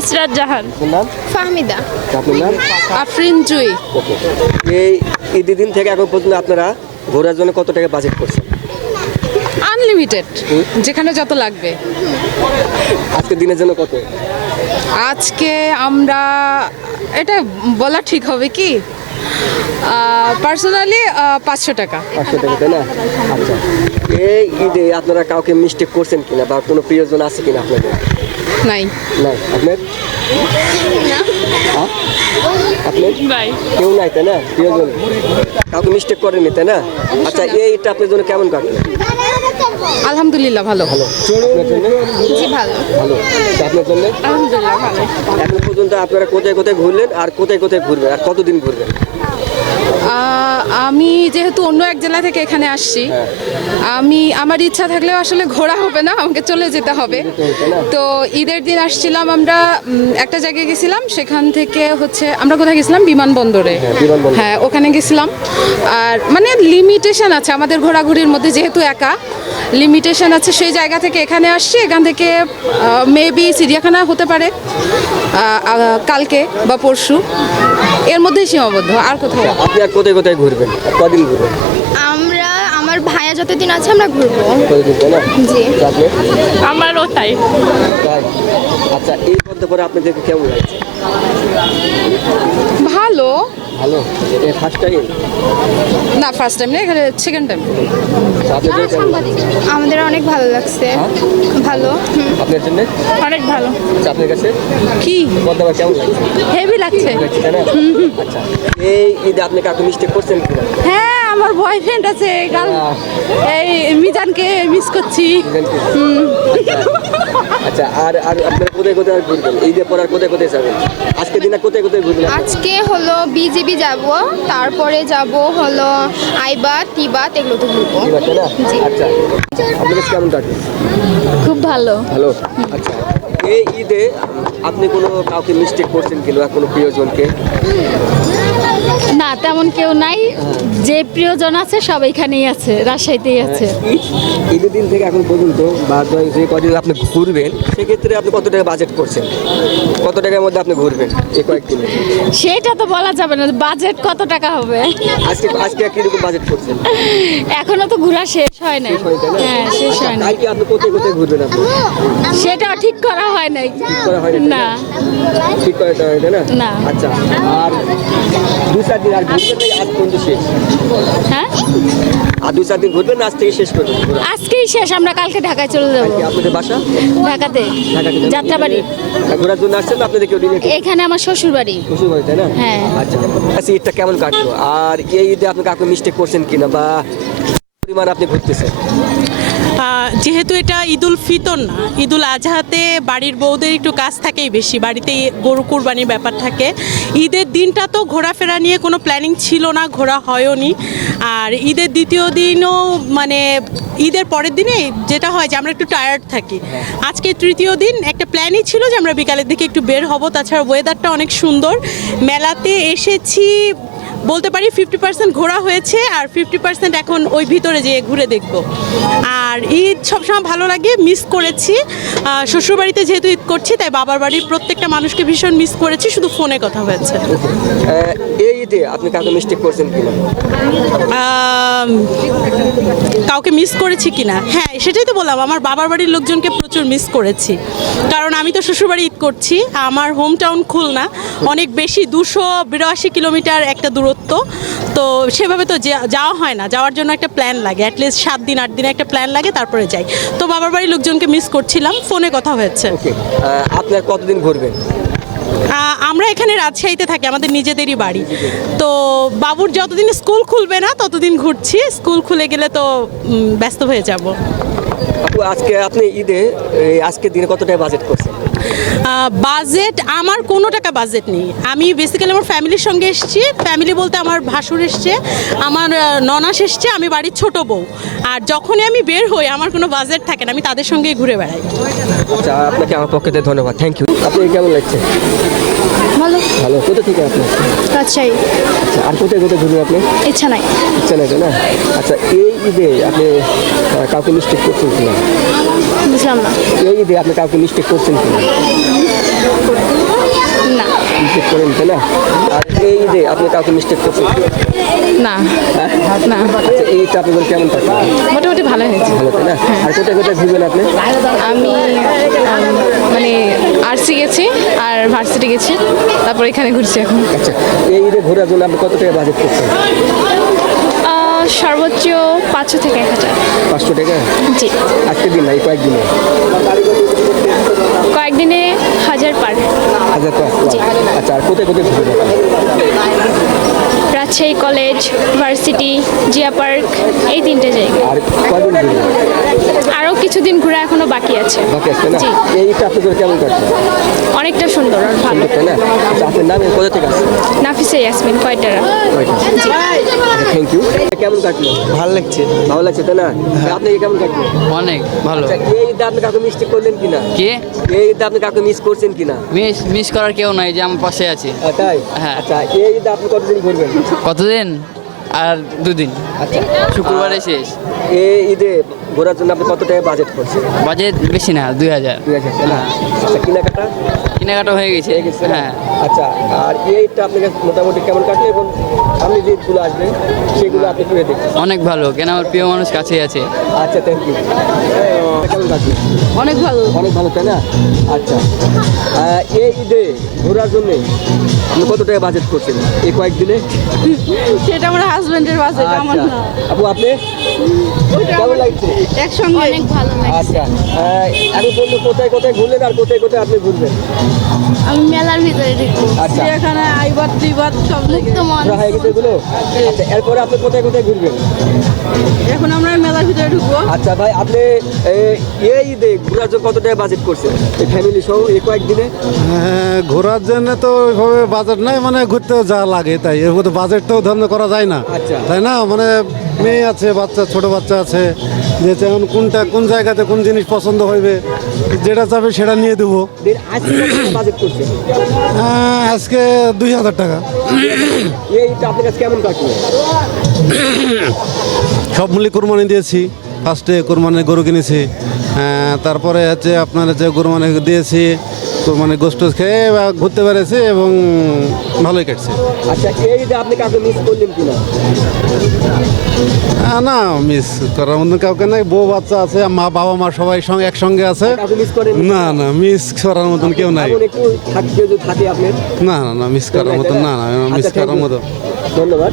ইসরাত জাহান। নাম? ফাহমিদা। আপনার নাম? আফরিন জুই। ওকে। এই ঈদের দিন থেকে এখন পর্যন্ত আপনারা ঘোরার জন্য কত টাকা বাজেট করছেন? আনলিমিটেড যেখানে যত লাগবে। আজকে দিনের জন্য কত? আজকে আমরা এটা বলা ঠিক হবে কি? পার্সোনালি পাঁচশো টাকা। পাঁচশো টাকা তাই না? আচ্ছা। এই ঈদে আপনারা কাউকে মিস্টেক করছেন কিনা বা কোনো প্রিয়জন আছে কিনা আপনাদের? নাই। নাই। আপনার? হ্যাঁ? আপনার? কেউ নাই তাই না? প্রিয়জন। কাউকে মিস্টেক তাই না? আচ্ছা এইটা আপনার জন্য কেমন কাটলো? আলহামদুলিল্লাহ ভালো। ভালো। আপনার জন্য? জি ভালো। ভালো। আপনার জন্য? আলহামদুলিল্লাহ ভালো। এখন পর্যন্ত আপনারা কোথায় কোথায় ঘুরলেন আর কোথায় কোথায় ঘুরবেন? আর কতদিন ঘুরবেন? আমি যেহেতু অন্য এক জেলা থেকে এখানে আসছি হ্যাঁ। আমি আমার ইচ্ছা থাকলেও আসলে ঘোরা হবে না আমাকে চলে যেতে হবে। তো ঈদের দিন আসছিলাম আমরা একটা জায়গায় গেছিলাম সেখান থেকে হচ্ছে আমরা কোথায় গেছিলাম? বিমানবন্দরে। হ্যাঁ, হ্যাঁ ওখানে গেছিলাম। আর মানে লিমিটেশন আছে আমাদের ঘোরাঘুরির মধ্যে যেহেতু একা লিমিটেশন আছে সেই জায়গা থেকে এখানে আসছি এখান থেকে মেবি চিড়িয়াখানা হতে পারে কালকে বা পরশু। এর মধ্যেই সীমাবদ্ধ আর কোথাও না। আপনি আর কোথায় কোথায় ঘুরবেন? কদিন ঘুরবেন? আমরা আমার ভাইয়া যতদিন আছে আমরা ঘুরবো। কতদিন জি। আমারও তাই। তাই। আচ্ছা এই মধ্যে পরে আপনাদেরকে কেমন লাগছে? ভালো? এই ফার্স্ট টাইম না ফার্স্ট টাইম না এখানে সেকেন্ড টাইম আমাদের অনেক ভালো লাগছে। ভালো আপনার জন্য? অনেক ভালো। আচ্ছা আপনার কাছে? কি? পদ্মা কেমন লাগছে? হেভি লাগছে। আচ্ছা এই ঈদে আপনি কাকু মিস্টেক করছেন কিনা? হ্যাঁ আমার বয়ফ্রেন্ড আছে গাল এই মিজানকে মিস করছি। জানতে? আচ্ছা আর আর আপনারা কোথায় কোথায় আর ঘুরবেন? ঈদের পর আর কোথায় কোথায় যাবেন? আজকে দিনে কোথায় কোথায় ঘুরবেন আজকে হলো বিজিবি যাব তারপরে যাব হলো আইবাত তিবাত এগুলো তো ঘুরবো। আচ্ছা কেমন খুব ভালো। হ্যালো আচ্ছা এই ঈদে আপনি কোনো কাউকে মিস্টেক করছেন কিনা কোনো প্রিয়জনকে? না তেমন কেউ নাই। যে প্রিয়জন আছে সব এখানেই আছে রাজশাহীতেই আছে। ঈদ- ঈদের দিন থেকে এখন পর্যন্ত বা যে কদিন আপনি ঘুরবেন সেক্ষেত্রে আপনি কত টাকা বাজেট করছেন? কত টাকার মধ্যে আপনি ঘুরবেন এই কয়েকদিনে? সেটা তো বলা যাবে না বাজেট কত টাকা হবে? আজকে আজকে কীরকম বাজেট করছেন? এখনও তো ঘোরা শেষ হয় নাই। শেষ হয় তাই না? হ্যাঁ শেষ হয় নাই কালকে আপনি কোথায় কোথায় ঘুরবেন আপনি? সেটা ঠিক করা হয় নাই। ঠিক করা হয়নি না? ঠিক করা হয় না? না। আচ্ছা আর দু চার দিন আর ঘুরবেন আজ পর্যন্ত শেষ। হ্যাঁ? আর দু চার দিন ঘুরবেন আজ থেকে শেষ করবেন আজকেই শেষ আমরা কালকে ঢাকায় চলে যাব। কালকে আপনাদের বাসা? ঢাকাতে। ঢাকাতে যাবেন? যাত্রাবাড়ি। আর ঘোরার জন্য আসছেন না আপনাদের কেউ এখানে আমার শ্বশুর বাড়ি শ্বশুর বাড়ি তাই না? হ্যাঁ। আচ্ছা। আচ্ছা ঈদটা কেমন কাটলো? আর এই ঈদে আপনি কাউকে মিস্টেক করছেন কিনা বা পরিমাণ আপনি ঘুরতেছেন? যেহেতু এটা ঈদুল ফিতর না, ঈদুল আজহাতে বাড়ির বউদের একটু কাজ থাকেই বেশি বাড়িতে গরু কুরবানির ব্যাপার থাকে। ঈদের দিনটা তো ঘোরাফেরা নিয়ে কোনো প্ল্যানিং ছিল না, ঘোরা হয়ওনি আর ঈদের দ্বিতীয় দিনও মানে ঈদের পরের দিনে যেটা হয় যে আমরা একটু টায়ার্ড থাকি। আজকে তৃতীয় দিন একটা প্ল্যানই ছিল যে আমরা বিকালের দিকে একটু বের হব, তাছাড়া ওয়েদারটা অনেক সুন্দর। মেলাতে এসেছি, বলতে পারি ফিফটি পার্সেন্ট ঘোরা হয়েছে আর ফিফটি পার্সেন্ট এখন ওই ভিতরে যেয়ে ঘুরে দেখব। আর ঈদ সবসময় ভালো লাগে মিস করেছি। শ্বশুরবাড়িতে যেহেতু ঈদ করছি তাই বাবার বাড়ির প্রত্যেকটা মানুষকে ভীষণ মিস করেছি শুধু ফোনে কথা হয়েছে। এই ঈদে আপনি কাউকে মিস্টেক করছেন কিনা? কাউকে মিস করেছি কিনা? হ্যাঁ সেটাই তো বললাম আমার বাবার বাড়ির লোকজনকে প্রচুর মিস করেছি। কারণ আমি তো শ্বশুরবাড়ি ঈদ করছি আমার হোম টাউন খুলনা অনেক বেশি দুশো বিরাশি কিলোমিটার একটা দূরত্ব। তো সেভাবে তো যাওয়া হয় না যাওয়ার জন্য একটা প্ল্যান লাগে অ্যাটলিস্ট সাত দিন আট দিনে একটা প্ল্যান লাগে তারপরে যাই। তো বাবার বাড়ির লোকজনকে মিস করছিলাম ফোনে কথা হয়েছে। আপনার কতদিন ঘুরবেন? আমরা এখানে রাজশাহীতে থাকি আমাদের নিজেদেরই বাড়ি। তো বাবুর যতদিন স্কুল খুলবে না ততদিন ঘুরছি স্কুল খুলে গেলে তো ব্যস্ত হয়ে যাব। আপু আজকে আপনি ঈদে এই আজকে দিনে কত টাকা বাজেট করছেন? বাজেট আমার কোনো টাকা বাজেট নেই। আমি বেসিক্যালি আমার ফ্যামিলির সঙ্গে এসেছি। ফ্যামিলি বলতে আমার ভাসুর এসছে আমার ননাস এসছে আমি বাড়ির ছোট বউ। আর যখনই আমি বের হই আমার কোনো বাজেট থাকে না আমি তাদের সঙ্গেই ঘুরে বেড়াই। আচ্ছা আপনাকে আমার পক্ষ থেকে ধন্যবাদ থ্যাংক ইউ আপনি কেমন লাগছে? ভালো। কোথা থেকে আপনি? রাজশাহী। আচ্ছা আর কোথায় কোথায় ঘুরবেন আপনি? ইচ্ছা নাই ইচ্ছা নাই না? আচ্ছা এই ঈদে আপনি কাউকে মিস্টেক করছেন কিনা? বুঝলাম না। এই ঈদে আপনি কাউকে মিস্টেক করছেন কিনা? না? আর এই ঈদে আপনি কাউকে মিস্টেক করছেন? না হ্যাঁ? না। আচ্ছা এইটা আপনি কেমন থাকবে মোটামুটি ভালো হয়েছে। ভালো তাই না? আর কোথায় কোথায় ঘুরবেন আপনি? আমি মানে আরসি গেছি আর ভার্সিটি গেছি তারপর এখানে ঘুরছি এখন। আচ্ছা এই ঈদে ঘোরার জন্য আপনি কত টাকা বাজেট করছেন? সর্বোচ্চ পাঁচশো থেকে এক হাজার। পাঁচশো টাকা? জি। আজকে দিন না এই কয়েকদিনে? কয়েকদিনে হাজার পার। হাজার পার আচ্ছা আর কোথায় কোথায় ঘুরে Rajshahi college varsity Zia park এই তিনটে জায়গা আর কয়দিন ঘুরবেন আরও কিছুদিন ঘোরা এখনও বাকি আছে। বাকি না? আপনি করে কেমন কাটবে অনেকটা সুন্দর আর ভালো। তাই না? আচ্ছা আপনার নাম কোথা থেকে আসছে? নাফিসে ইয়াসমিন কয়টারা? জি। থ্যাংক ইউ কেমন কাটলো? ভালো লাগছে। ভালো লাগছে তাই না? আপনি কেমন কাটলো অনেক ভালো। আচ্ছা এই ঈদে আপনি কাউকে মিস্টেক করলেন কিনা? কে? এই ঈদে আপনি কাউকে মিস করছেন কিনা? মিস মিস করার কেউ নাই যে আমার পাশে আছে। তাই? হ্যাঁ। আচ্ছা এই ঈদে আপনি কতদিন ঘুরবেন কতদিন? আর দুদিন। আচ্ছা। শুক্রবারে শেষ। এই ঈদে ঘোরার জন্য আপনি কত টাকা বাজেট করছেন? বাজেট বেশি না দুই হাজার। দুই হাজার না? আচ্ছা কেনাকাটা? কেনাকাটা হয়ে গেছে। হয়ে গেছে হ্যাঁ। আচ্ছা আর এই ঈদটা আপনার কাছে মোটামুটি কেমন কাটলো? এবং আপনি যে ঈদগুলো আসবে সেগুলো আপনি কীভাবে দেখছেন অনেক ভালো কেন আমার প্রিয় মানুষ কাছেই আছে। আচ্ছা থ্যাংক ইউ কেমন কাটলো অনেক ভালো। অনেক ভালো তাই না? আচ্ছা। এই ঈদে ঘোরার জন্য আপনি কত টাকা বাজেট করছেন? এই কয়েকদিনে? সেটা আমার হাজবেন্ডের বাসে না। আপু আপনি? কেমন লাগছে? একসঙ্গে। অনেক ভালো লাগে আচ্ছা। কোথায় কোথায় ঘুরলেন আর কোথায় কোথায় আপনি ঘুরবেন? আমি মেলার ভিতরে ঢুকবো আচ্ছা। এখানে আইবাদ দুইবাদ সব মুক্ত মন হয়ে গেছে এগুলো? আচ্ছা এরপরে আপনি কোথায় কোথায় ঘুরবেন? এখন আমরা ঢুকবো। আচ্ছা ভাই আপনি এ, এই ঈদে ঘোরার জন্য কত টাকা বাজেট করছেন? এই ফ্যামিলি সহ এই কয়েকদিনে? হ্যাঁ, ঘোরার জন্য তো ওইভাবে বাজেট নাই মানে ঘুরতে যা লাগে তাই। এর মধ্যে বাজেট তো ধারণা করা যায় না। আচ্ছা। তাই না? মানে মেয়ে আছে বাচ্চা ছোট বাচ্চা আছে। যে যেমন কোনটা কোন জায়গাতে কোন জিনিস পছন্দ হইবে যেটা চাবে সেটা নিয়ে দেবো। আজকে বাজেট করছেন? হ্যাঁ, আজকে দুই হাজার টাকা। এই ঈদটা আপনার কাছে কেমন কাটলো? সব মিলিয়ে কোরবানি দিয়েছি। ফার্স্টে কোরবানি গরু কিনেছি। তারপরে হচ্ছে আপনার হচ্ছে কোরবানি দিয়েছি কোরবানি গোষ্ঠ খেয়ে বা ঘুরতে পেরেছি এবং ভালোই কাটছে। আচ্ছা এই ঈদে আপনি কাউকে মিস করলেন কিনা? না মিস করার মতো কাউকে নাই। বউ বাচ্চা আছে মা বাবা মা সবাই সঙ্গে একসঙ্গে আছে। না না মিস করার মতন কেউ নাই। না না না মিস করার মতন না না মিস আচ্ছা, করার you. মতো। ধন্যবাদ।